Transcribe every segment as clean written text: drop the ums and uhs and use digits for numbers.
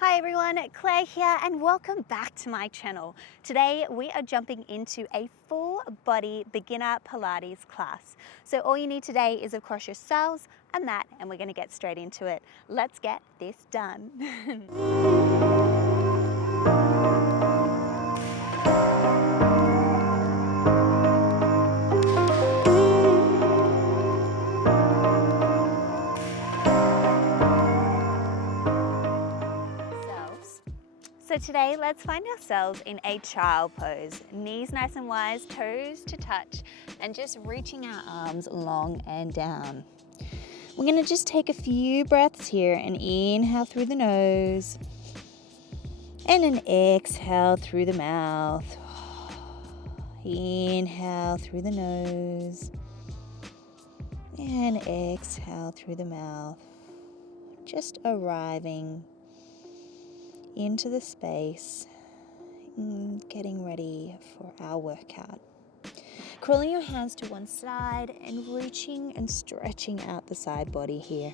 Hi everyone, Claire here and welcome back to my channel. Today we are jumping into a full body beginner Pilates class. So all you need today is of course yourselves, a mat, and we're going to get straight into it. Let's get this done. So today, let's find ourselves in a child pose. Knees nice and wide, toes to touch, and just reaching our arms long and down. We're gonna just take a few breaths here, and inhale through the nose, and an exhale through the mouth. Inhale through the nose, and exhale through the mouth. Just arriving into the space, getting ready for our workout. Curling your hands to one side and reaching and stretching out the side body here.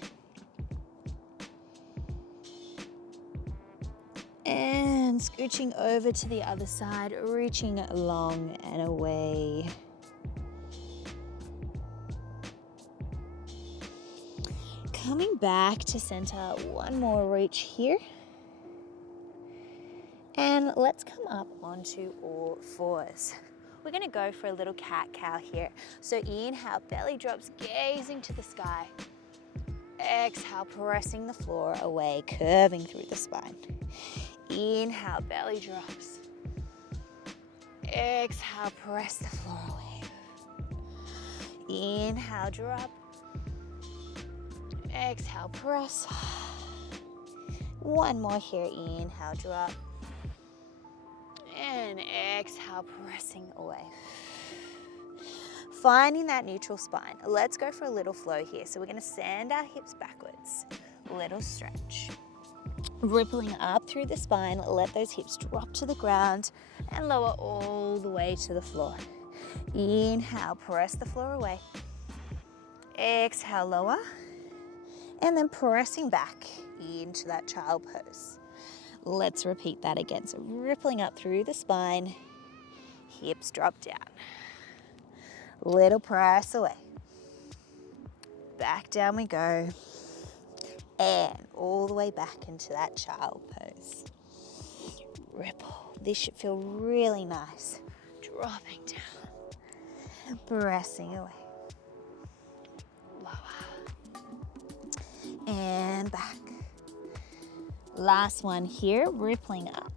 And scooching over to the other side, reaching long and away. Coming back to center, one more reach here. And let's come up onto all fours. We're gonna go for a little cat-cow here. So inhale, belly drops, gazing to the sky. Exhale, pressing the floor away, curving through the spine. Inhale, belly drops. Exhale, press the floor away. Inhale, drop. Exhale, press. One more here, inhale, drop. And exhale, pressing away. Finding that neutral spine. Let's go for a little flow here. So we're going to send our hips backwards. Little stretch. Rippling up through the spine. Let those hips drop to the ground and lower all the way to the floor. Inhale, press the floor away. Exhale, lower. And then pressing back into that child pose. Let's repeat that again. So rippling up through the spine, hips drop down. Little press away. Back down we go. And all the way back into that child pose. Ripple. This should feel really nice. Dropping down. Pressing away. Lower. And back. Last one here, rippling up.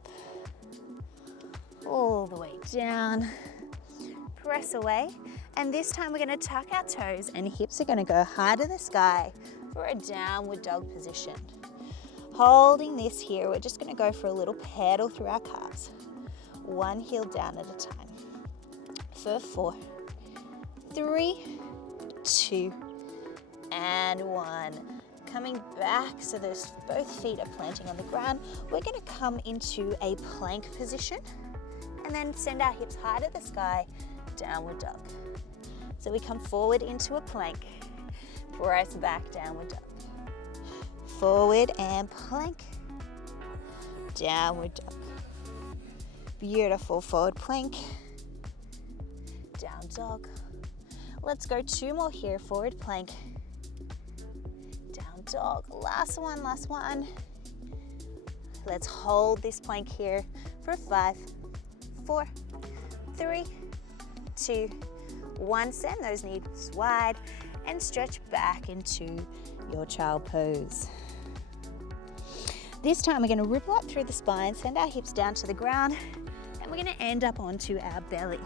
All the way down. Press away. And this time we're going to tuck our toes and hips are going to go high to the sky for a downward dog position. Holding this here, we're just going to go for a little pedal through our calves. One heel down at a time. For 4, 3, 2, and 1. Coming back, so those both feet are planting on the ground. We're going to come into a plank position and then send our hips high to the sky, downward dog. So we come forward into a plank, press back, downward dog. Forward and plank, downward dog. Beautiful, forward plank, down dog. Let's go 2 more here, forward plank, dog. Last one. Let's hold this plank here for 5, 4, 3, 2, 1. Send those knees wide and stretch back into your child pose. This time we're going to ripple up through the spine, send our hips down to the ground, and we're going to end up onto our belly.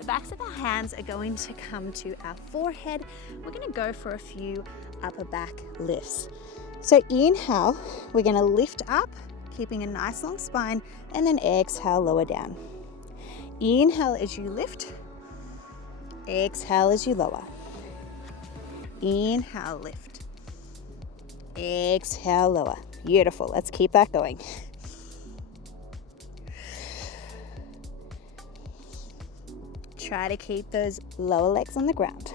The backs of our hands are going to come to our forehead. We're going to go for a few upper back lifts. So inhale, we're going to lift up, keeping a nice long spine, and then exhale, lower down. Inhale as you lift, exhale as you lower. Inhale, lift, exhale, lower. Beautiful, let's keep that going. Try to keep those lower legs on the ground.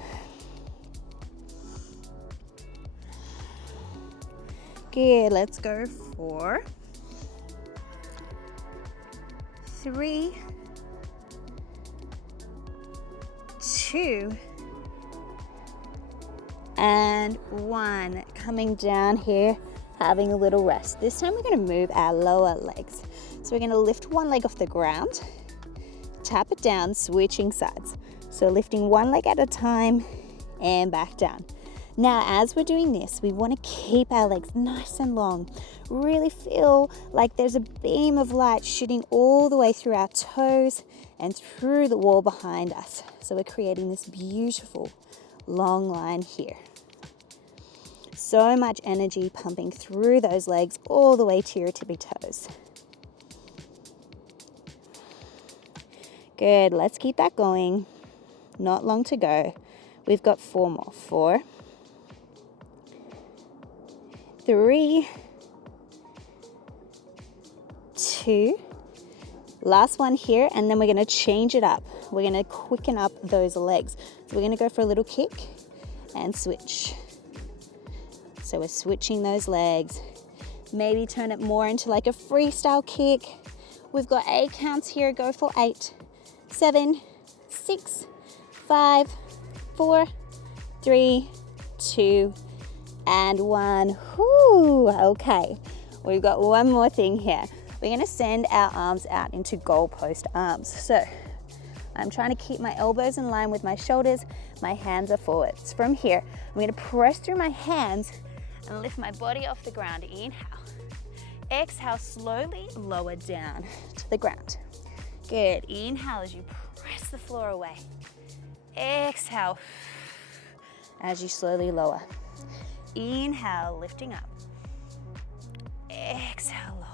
Good, let's go for 3, 2, and 1. Coming down here, having a little rest. This time we're going to move our lower legs. So we're going to lift one leg off the ground, tap it down, switching sides. So lifting one leg at a time and back down. Now, as we're doing this, we want to keep our legs nice and long. Really feel like there's a beam of light shooting all the way through our toes and through the wall behind us. So we're creating this beautiful long line here. So much energy pumping through those legs all the way to your tippy toes. Good, let's keep that going. Not long to go. We've got 4 more. 4, 3, 2, last one here, and then we're going to change it up. We're going to quicken up those legs. So we're going to go for a little kick and switch. So we're switching those legs. Maybe turn it more into like a freestyle kick. We've got 8 counts here. Go for 8, 7, 6, 5, 4, 3, 2, and 1. Whoo, okay. We've got one more thing here. We're going to send our arms out into goalpost arms. So I'm trying to keep my elbows in line with my shoulders. My hands are forwards. From here, I'm going to press through my hands and lift my body off the ground. Inhale. Exhale, slowly lower down to the ground. Good. Inhale as you press the floor away. Exhale as you slowly lower. Inhale, lifting up. Exhale, lower.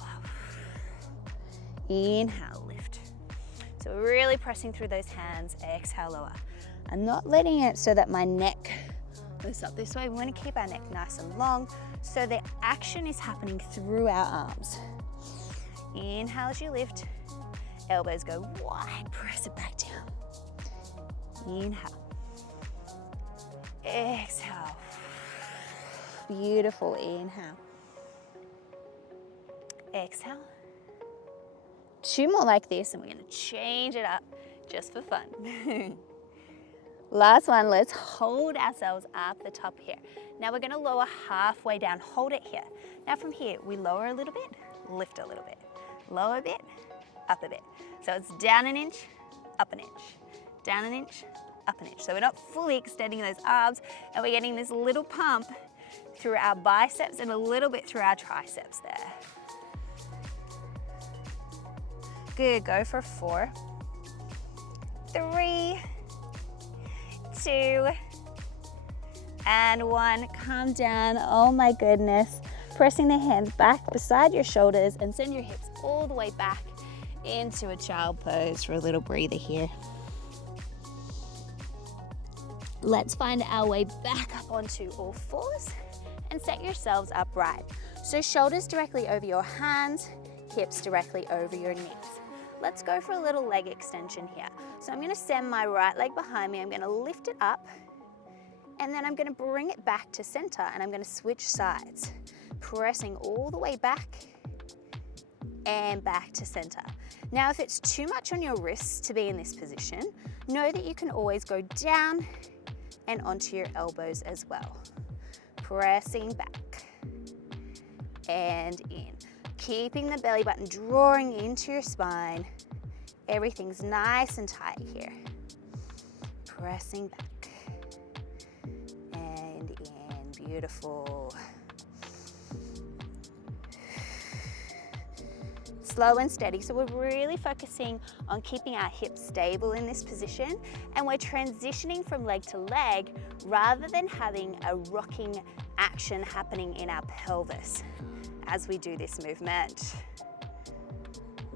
Inhale, lift. So we're really pressing through those hands. Exhale, lower. I'm not letting it so that my neck goes up this way. We want to keep our neck nice and long so the action is happening through our arms. Inhale as you lift. Elbows go wide. Press it back down. Inhale. Exhale. Beautiful. Inhale. Exhale. 2 more like this, and we're going to change it up just for fun. Last one, let's hold ourselves up the top here. Now we're going to lower halfway down. Hold it here. Now from here, we lower a little bit, lift a little bit. Lower a bit, up a bit. So it's down an inch, up an inch. Down an inch, up an inch. So we're not fully extending those arms, and we're getting this little pump through our biceps and a little bit through our triceps there. Good, go for 4, 3, 2, and 1. Calm down. Oh my goodness. Pressing the hands back beside your shoulders and send your hips all the way back into a child pose for a little breather here. Let's find our way back up onto all fours and set yourselves upright. So shoulders directly over your hands, hips directly over your knees. Let's go for a little leg extension here. So I'm going to send my right leg behind me. I'm going to lift it up, and then I'm going to bring it back to center, and I'm going to switch sides, pressing all the way back and back to center. Now, if it's too much on your wrists to be in this position, know that you can always go down and onto your elbows as well. Pressing back and in. Keeping the belly button drawing into your spine. Everything's nice and tight here. Pressing back and in. Beautiful. Slow and steady. So we're really focusing on keeping our hips stable in this position, and we're transitioning from leg to leg rather than having a rocking action happening in our pelvis as we do this movement.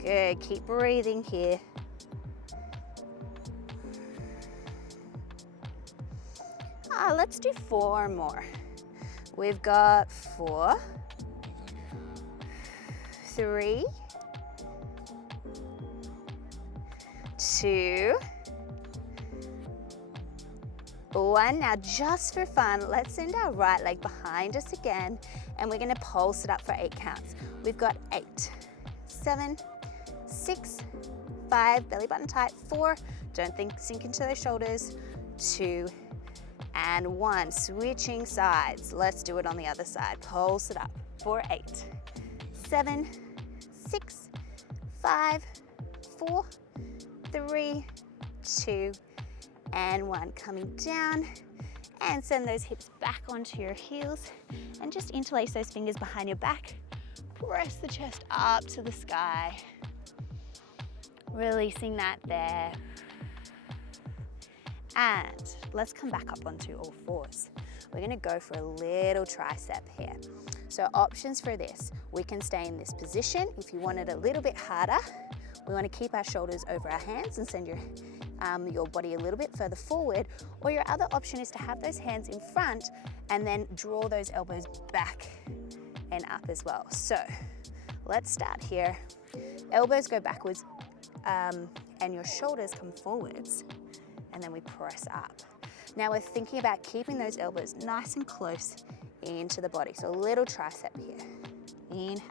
Good, keep breathing here. Let's do 4 more. We've got 4, 3, 2, 1. Now just for fun, let's send our right leg behind us again, and we're going to pulse it up for 8 counts. We've got 8, 7, 6, 5, belly button tight, 4, don't sink into those shoulders, 2, and 1. Switching sides. Let's do it on the other side. Pulse it up for 8, 7, 6, 5, 4, 3, 2, and 1. Coming down, and send those hips back onto your heels, and just interlace those fingers behind your back. Press the chest up to the sky. Releasing that there. And let's come back up onto all fours. We're gonna go for a little tricep here. So options for this, we can stay in this position. If you want it a little bit harder, we wanna keep our shoulders over our hands and send your body a little bit further forward. Or your other option is to have those hands in front and then draw those elbows back and up as well. So let's start here. Elbows go backwards and your shoulders come forwards, and then we press up. Now we're thinking about keeping those elbows nice and close into the body. So a little tricep here. Inhale.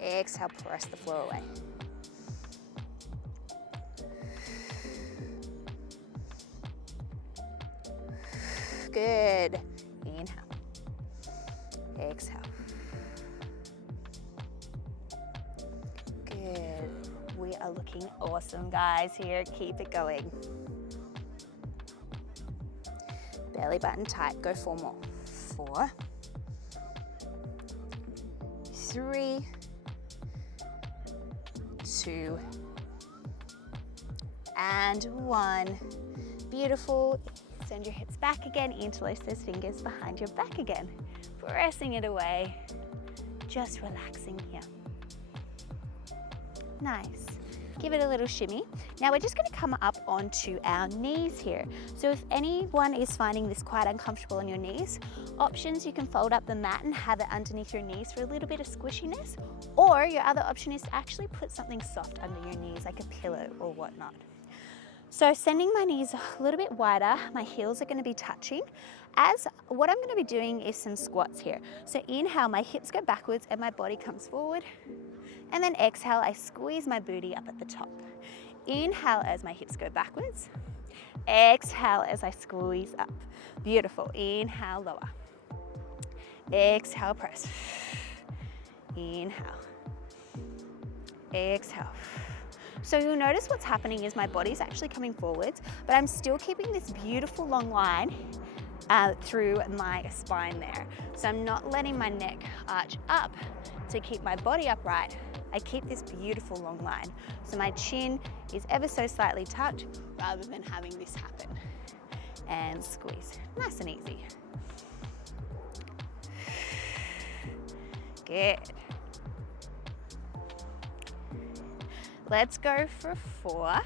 Exhale, press the floor away. Good. Inhale. Exhale. Good. We are looking awesome, guys, here. Keep it going. Belly button tight. Go 4 more. 4, 3, 2, and 1. Beautiful. Send your hips back again. Interlace those fingers behind your back again. Pressing it away. Just relaxing here. Nice. Give it a little shimmy. Now we're just going to come up onto our knees here. So if anyone is finding this quite uncomfortable on your knees, options, you can fold up the mat and have it underneath your knees for a little bit of squishiness, or your other option is to actually put something soft under your knees, like a pillow or whatnot. So sending my knees a little bit wider, my heels are going to be touching. As what I'm going to be doing is some squats here. So inhale, my hips go backwards and my body comes forward. And then exhale, I squeeze my booty up at the top. Inhale as my hips go backwards. Exhale as I squeeze up. Beautiful. Inhale, lower. Exhale, press. Inhale. Exhale. So you'll notice what's happening is my body's actually coming forwards, but I'm still keeping this beautiful long line through my spine there. So I'm not letting my neck arch up to keep my body upright. I keep this beautiful long line. So my chin is ever so slightly tucked rather than having this happen. And squeeze, nice and easy. Good. Let's go for 4,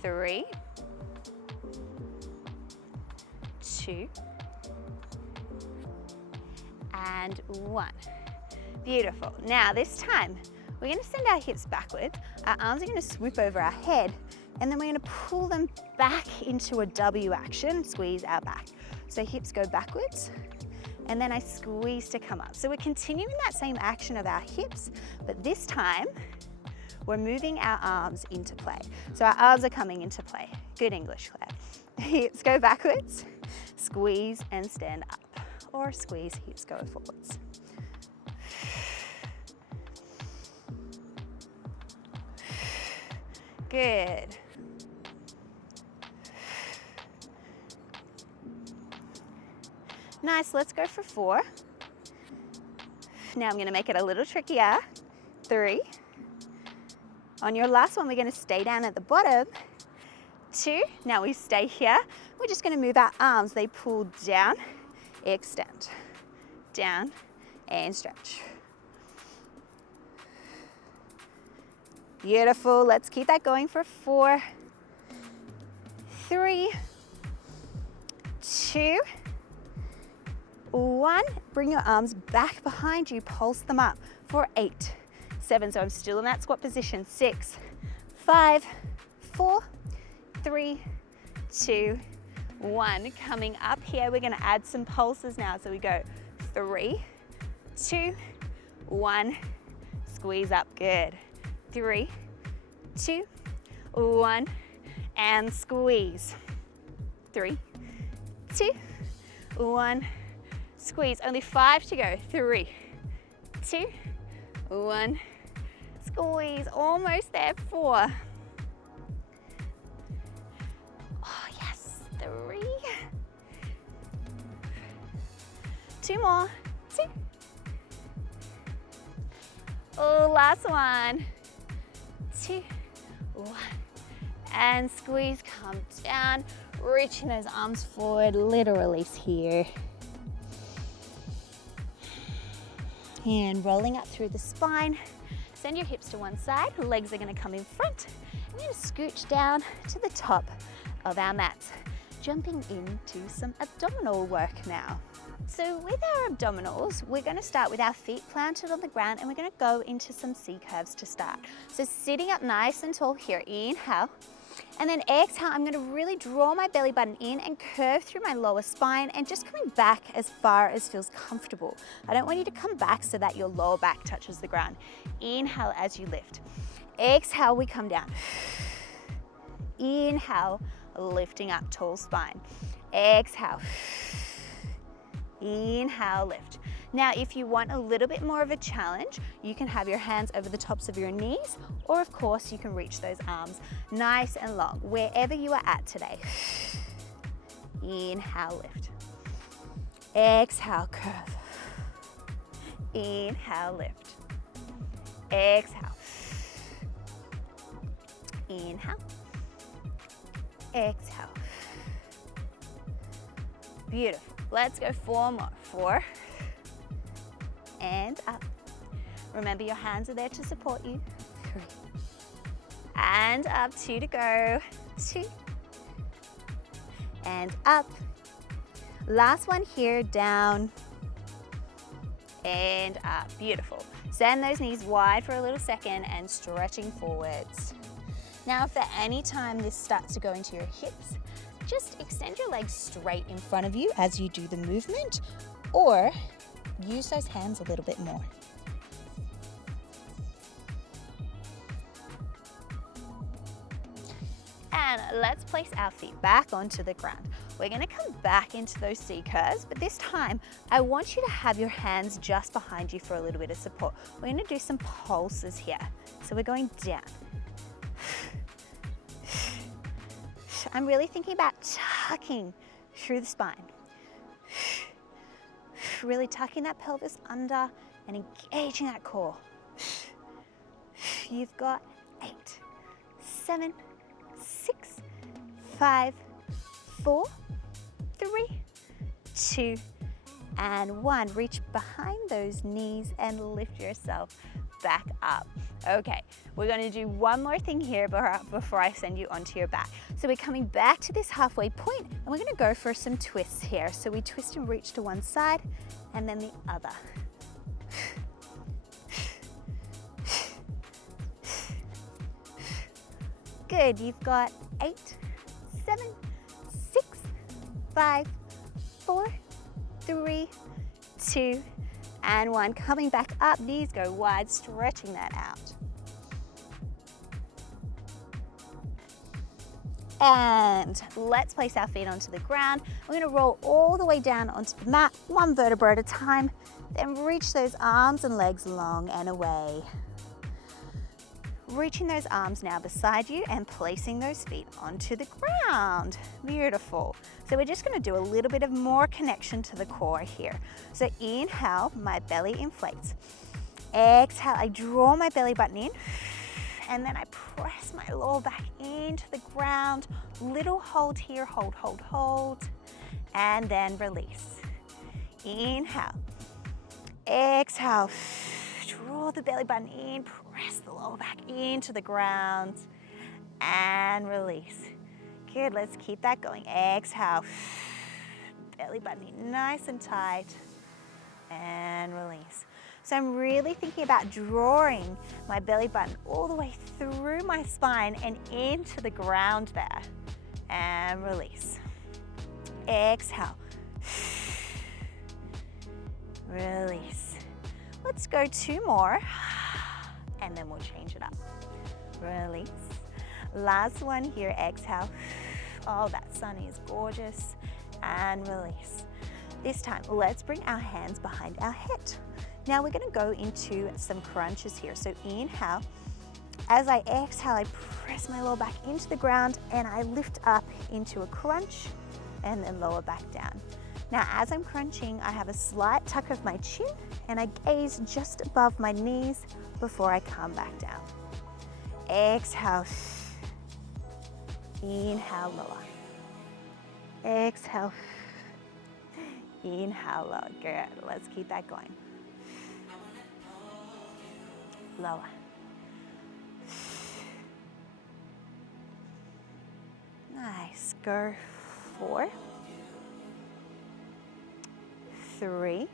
3, 2, and 1. Beautiful. Now this time, we're going to send our hips backwards. Our arms are going to swoop over our head, and then we're going to pull them back into a W action, squeeze our back. So hips go backwards, and then I squeeze to come up. So we're continuing that same action of our hips, but this time we're moving our arms into play. So our arms are coming into play. Good English, Claire. Hips go backwards, squeeze and stand up, or squeeze, hips go forwards. Good. Nice, let's go for 4. Now I'm gonna make it a little trickier. 3. On your last one, we're gonna stay down at the bottom. 2, now we stay here. We're just gonna move our arms. They pull down, extend, down, and stretch. Beautiful, let's keep that going for 4, 3, 2, 1. Bring your arms back behind you, pulse them up for 8, 7, so I'm still in that squat position. 6, 5, 4, 3, 2, 1. Coming up here, we're gonna add some pulses now. So we go 3, 2, 1, squeeze up, good. 3, 2, 1, and squeeze. 3, 2, 1, squeeze. Only 5 to go. 3, 2, 1, squeeze. Almost there. 4. Oh, yes. 3. 2 more. 2. Oh, last one. 2, 1. And squeeze, come down, reaching those arms forward, little release here. And rolling up through the spine. Send your hips to one side, legs are gonna come in front. I'm gonna scooch down to the top of our mats, jumping into some abdominal work now. So with our abdominals, we're gonna start with our feet planted on the ground and we're gonna go into some C curves to start. So sitting up nice and tall here, inhale. And then exhale, I'm gonna really draw my belly button in and curve through my lower spine and just coming back as far as feels comfortable. I don't want you to come back so that your lower back touches the ground. Inhale as you lift. Exhale, we come down. Inhale, lifting up, tall spine. Exhale. Inhale, lift. Now, if you want a little bit more of a challenge, you can have your hands over the tops of your knees, or of course, you can reach those arms nice and long, wherever you are at today. Inhale, lift. Exhale, curve. Inhale, lift. Exhale. Inhale. Exhale. Beautiful. Let's go 4 more. 4. And up. Remember, your hands are there to support you. 3. And up. 2 to go. 2. And up. Last one here, down. And up. Beautiful. Send those knees wide for a little second and stretching forwards. Now, if at any time this starts to go into your hips, just extend your legs straight in front of you as you do the movement, or use those hands a little bit more. And let's place our feet back onto the ground. We're gonna come back into those C curves, but this time I want you to have your hands just behind you for a little bit of support. We're gonna do some pulses here. So we're going down. I'm really thinking about tucking through the spine. Really tucking that pelvis under and engaging that core. You've got 8, 7, 6, 5, 4, 3, 2, and 1. Reach behind those knees and lift yourself back up. Okay, we're going to do one more thing here before I send you onto your back. So we're coming back to this halfway point and we're going to go for some twists here. So we twist and reach to one side and then the other. Good, you've got 8, 7, 6, 5, 4, 3, 2, and 1. Coming back up, knees go wide, stretching that out. And let's place our feet onto the ground. We're going to roll all the way down onto the mat, one vertebra at a time, then reach those arms and legs long and away. Reaching those arms now beside you and placing those feet onto the ground. Beautiful. So we're just going to do a little bit of more connection to the core here. So inhale, my belly inflates. Exhale, I draw my belly button in. And then I press my lower back into the ground. Little hold here, hold, hold, hold. And then release. Inhale. Exhale. Draw the belly button in, press the lower back into the ground. And release. Good, let's keep that going. Exhale. Belly button in nice and tight. And release. So I'm really thinking about drawing my belly button all the way through my spine and into the ground there. And release. Exhale. Release. Let's go 2 more. and then we'll change it up. Release. Last one here, exhale. Oh, that sun is gorgeous. And release. This time, let's bring our hands behind our head. Now we're gonna go into some crunches here. So inhale. As I exhale, I press my lower back into the ground and I lift up into a crunch and then lower back down. Now, as I'm crunching, I have a slight tuck of my chin and I gaze just above my knees before I come back down. Exhale. Inhale, lower. Exhale. Inhale, lower. Good. Let's keep that going. Lower. Nice. Go 4, 3.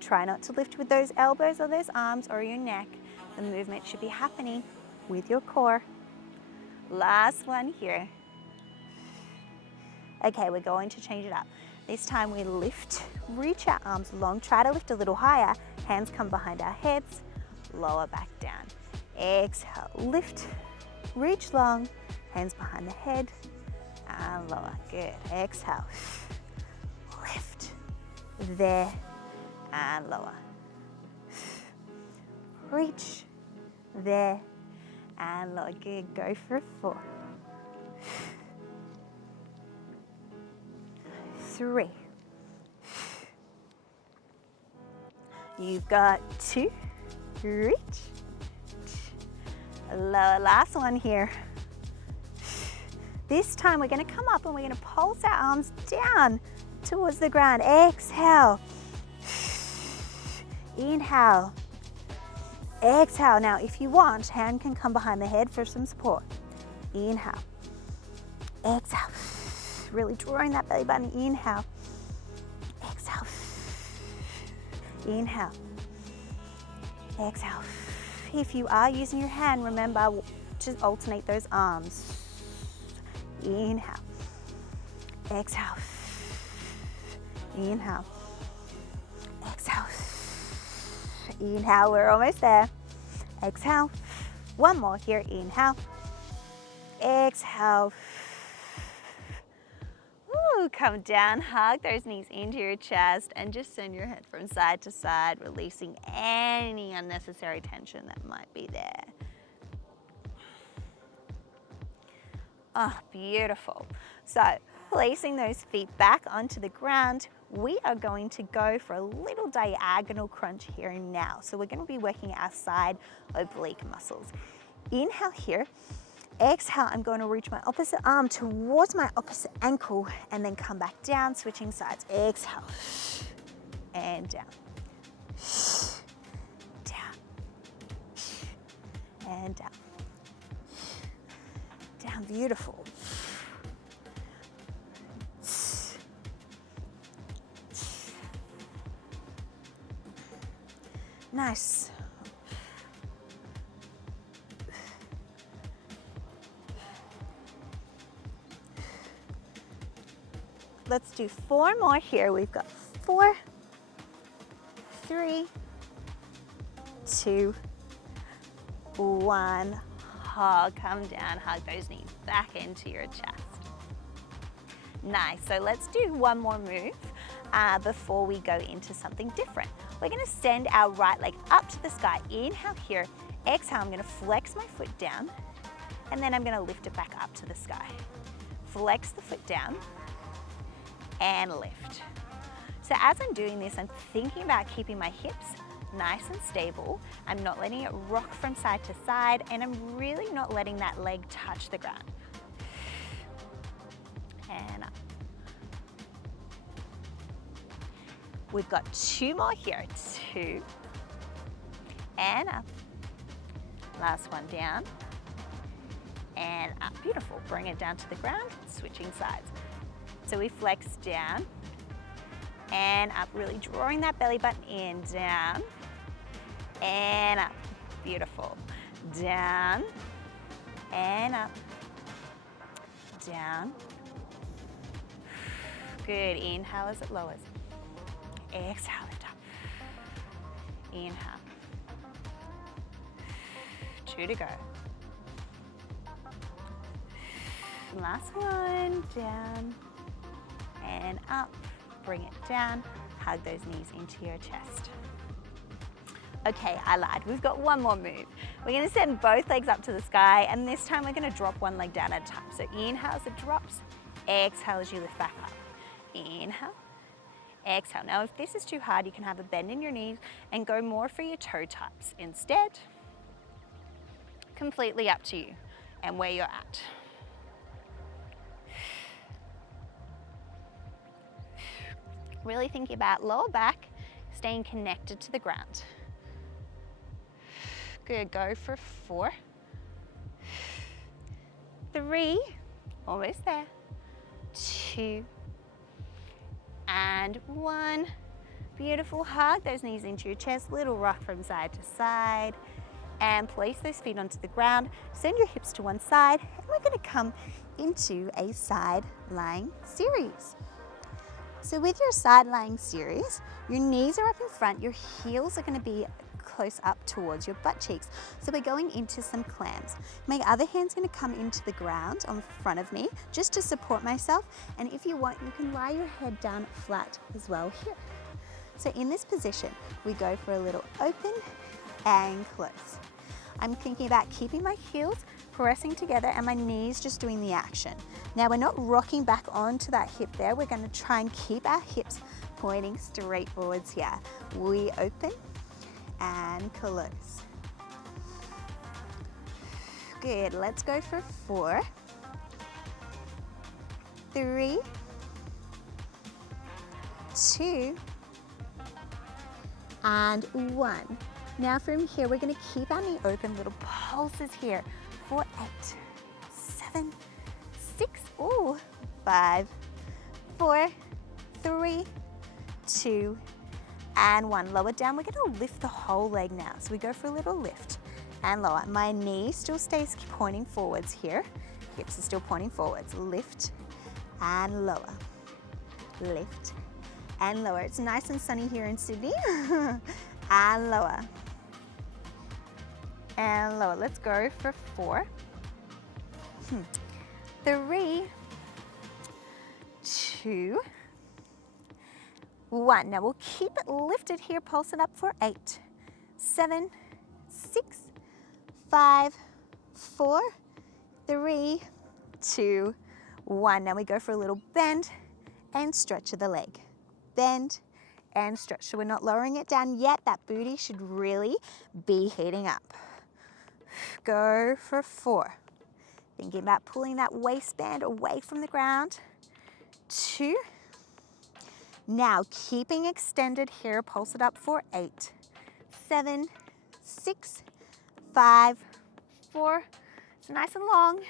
Try not to lift with those elbows or those arms or your neck. The movement should be happening with your core. Last one here. Okay, we're going to change it up. This time we lift, reach our arms long, try to lift a little higher. Hands come behind our heads, lower back down. Exhale, lift, reach long, hands behind the head, and lower. Good. Exhale, lift, there, and lower. Reach, there, and lower. Good. Go for 4, 3. You've got 2. Reach. Lower. Last one here. This time we're going to come up and we're going to pulse our arms down towards the ground. Exhale. Inhale. Exhale. Now, if you want, hand can come behind the head for some support. Inhale. Exhale. Really drawing that belly button. Inhale. Exhale. Inhale. Exhale. If you are using your hand, remember to alternate those arms. Inhale. Exhale. Inhale. Exhale. Inhale. We're almost there. Exhale. One more here. Inhale. Exhale. Ooh, come down, hug those knees into your chest and just send your head from side to side, releasing any unnecessary tension that might be there. Oh, beautiful. So, placing those feet back onto the ground, we are going to go for a little diagonal crunch here and now. So we're going to be working our side oblique muscles. Inhale here. Exhale, I'm going to reach my opposite arm towards my opposite ankle and then come back down, switching sides. Exhale, and down, down, and down, down. Beautiful. Nice. Let's do 4 more here. We've got 4, 3, 2, 1. Hug, come down, hug those knees back into your chest. Nice, so let's do one more move before we go into something different. We're gonna send our right leg up to the sky. Inhale here, exhale, I'm gonna flex my foot down, and then I'm gonna lift it back up to the sky. Flex the foot down, and lift. So as I'm doing this, I'm thinking about keeping my hips nice and stable. I'm not letting it rock from side to side, and I'm really not letting that leg touch the ground. And up. We've got 2 more here. 2, and up. Last one down, and up. Beautiful. Bring it down to the ground, switching sides. So we flex down and up, really drawing that belly button in, down and up. Beautiful. Down and up, down. Good. Inhale as it lowers. Exhale, lift up. Inhale. 2 to go. Last one, down and up, bring it down, hug those knees into your chest. Okay, I lied, we've got one more move. We're gonna send both legs up to the sky, and this time we're gonna drop one leg down at a time. So inhale as it drops, exhale as you lift back up. Inhale, exhale. Now if this is too hard, you can have a bend in your knees and go more for your toe taps. Instead, completely up to you and where you're at. Really thinking about lower back, staying connected to the ground. Good, go for 4, 3, almost there, 2, and 1. Beautiful, hug those knees into your chest, little rock from side to side, and place those feet onto the ground. Send your hips to one side, and we're gonna come into a side lying series. So with your side lying series, your knees are up in front, your heels are gonna be close up towards your butt cheeks. So we're going into some clams. My other hand's gonna come into the ground on front of me, just to support myself. And if you want, you can lie your head down flat as well here. So in this position, we go for a little open and close. I'm thinking about keeping my heels pressing together and my knees just doing the action. Now we're not rocking back onto that hip there. We're gonna try and keep our hips pointing straight forwards here. We open and close. Good, let's go for 4, 3, 2, and 1. Now from here, we're gonna keep our knee open, little pulses here. 4, 8, 7, 6, 5, 4, 3, 2, and 1. Lower down, we're gonna lift the whole leg now. So we go for a little lift and lower. My knee still stays pointing forwards here. Hips are still pointing forwards. Lift and lower. Lift and lower. It's nice and sunny here in Sydney. And lower. And lower. Let's go for 4, 3, 2, 1. Now we'll keep it lifted here, pulse it up for 8, 7, 6, 5, 4, 3, 2, 1. Now we go for a little bend and stretch of the leg. Bend and stretch. So we're not lowering it down yet. That booty should really be heating up. Go for 4. Thinking about pulling that waistband away from the ground. 2. Now keeping extended here, pulse it up for 8, 7, 6, 5, 4. It's nice and long.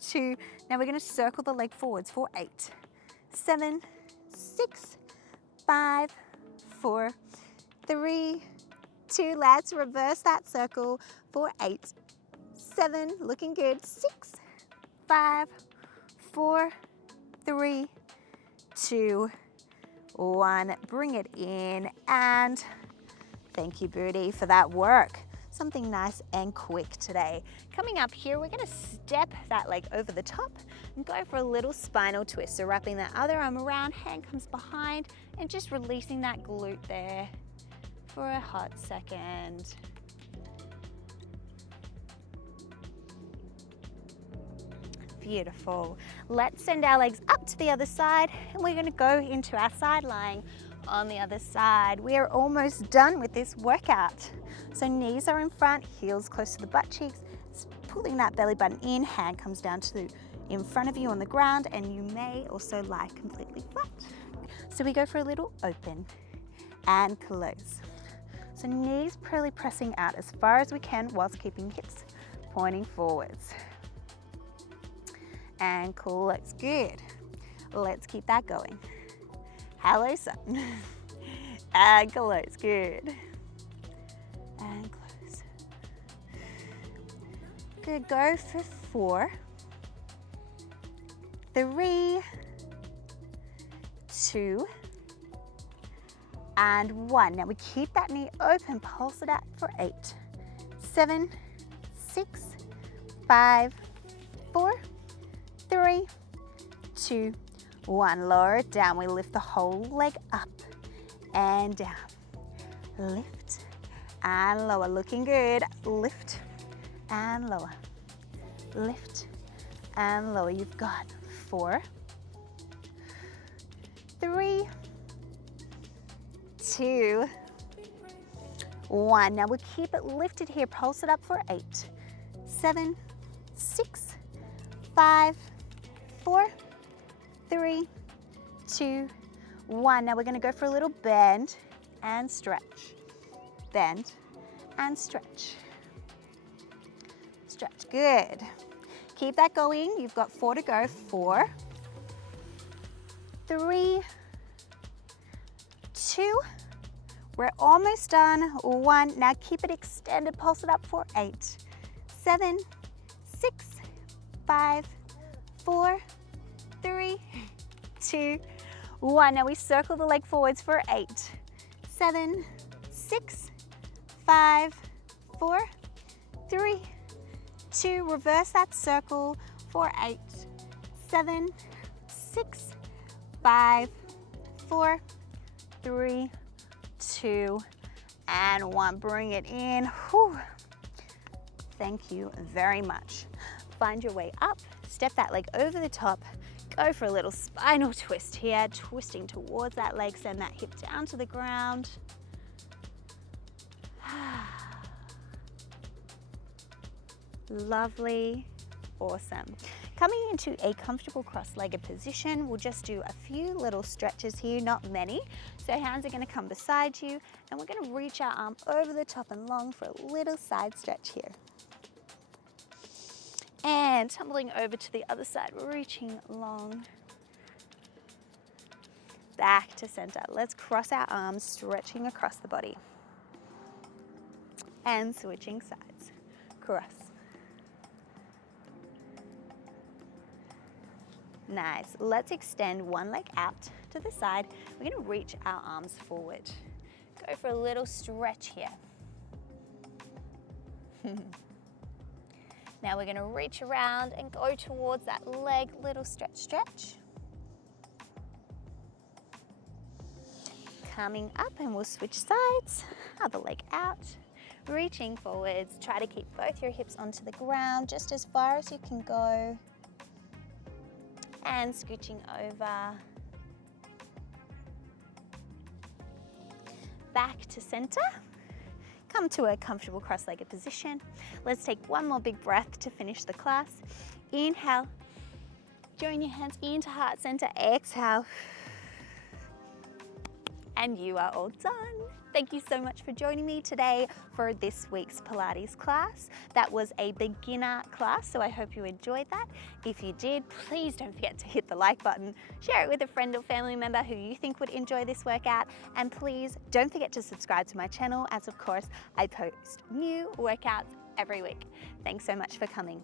2. Now we're going to circle the leg forwards for 8, 7, 6, 5, 4, 3, 2. Let's reverse that circle for 8, 7. Looking good. 6, 5, 4, 3, 2, 1. Bring it in, and thank you, booty, for that work. Something nice and quick today. Coming up here, we're gonna step that leg over the top and go for a little spinal twist. So wrapping that other arm around, hand comes behind, and just releasing that glute there for a hot second. Beautiful. Let's send our legs up to the other side, and we're going to go into our side lying on the other side. We are almost done with this workout. So knees are in front, heels close to the butt cheeks, pulling that belly button in, hand comes down to in front of you on the ground, and you may also lie completely flat. So we go for a little open and close. So knees really pressing out as far as we can whilst keeping hips pointing forwards. And close. Good. Let's keep that going. Hello, sun. And close. Good. And close. Good. Go for 4, 3, 2, and 1. Now we keep that knee open, pulse it out for 8, 7, 6, 5, 4, 3, 2, 1. Lower it down. We lift the whole leg up and down. Lift and lower. Looking good. Lift and lower. Lift and lower. You've got 4, 3, 2, 1. Now we'll keep it lifted here. Pulse it up for 8, 7, 6, 5, 4, 3, 2, 1. Now we're going to go for a little bend and stretch. Bend and stretch. Stretch. Good. Keep that going. You've got 4 to go. 4, 3, 2. We're almost done. 1. Now keep it extended. Pulse it up for 8, 7, 6, 5, 4, 3, 2, 1. Now we circle the leg forwards for 8, 7, 6, 5, 4, 3, 2. Reverse that circle for 8, 7, 6, 5, 4, 3, 2, and 1. Bring it in. Whew. Thank you very much. Find your way up. Step that leg over the top. Go for a little spinal twist here, twisting towards that leg. Send that hip down to the ground. Lovely. Awesome. Coming into a comfortable cross-legged position, we'll just do a few little stretches here, not many. So hands are going to come beside you, and we're going to reach our arm over the top and long for a little side stretch here. And tumbling over to the other side, reaching long. Back to center. Let's cross our arms, stretching across the body. And switching sides. Cross. Nice. Let's extend one leg out to the side. We're going to reach our arms forward. Go for a little stretch here. Now we're going to reach around and go towards that leg. Little stretch, stretch. Coming up, and we'll switch sides. Other leg out. Reaching forwards. Try to keep both your hips onto the ground just as far as you can go. And scooching over. Back to center. Come to a comfortable cross-legged position. Let's take one more big breath to finish the class. Inhale. Join your hands into heart center. Exhale. And you are all done. Thank you so much for joining me today for this week's Pilates class. That was a beginner class, so I hope you enjoyed that. If you did, please don't forget to hit the like button, share it with a friend or family member who you think would enjoy this workout, and please don't forget to subscribe to my channel, as of course I post new workouts every week. Thanks so much for coming.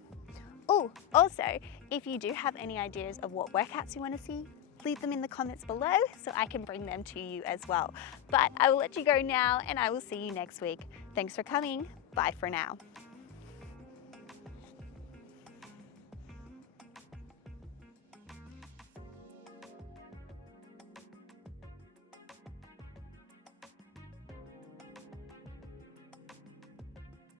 Oh, also, if you do have any ideas of what workouts you want to see, leave them in the comments below so I can bring them to you as well. But I will let you go now, and I will see you next week. Thanks for coming. Bye for now.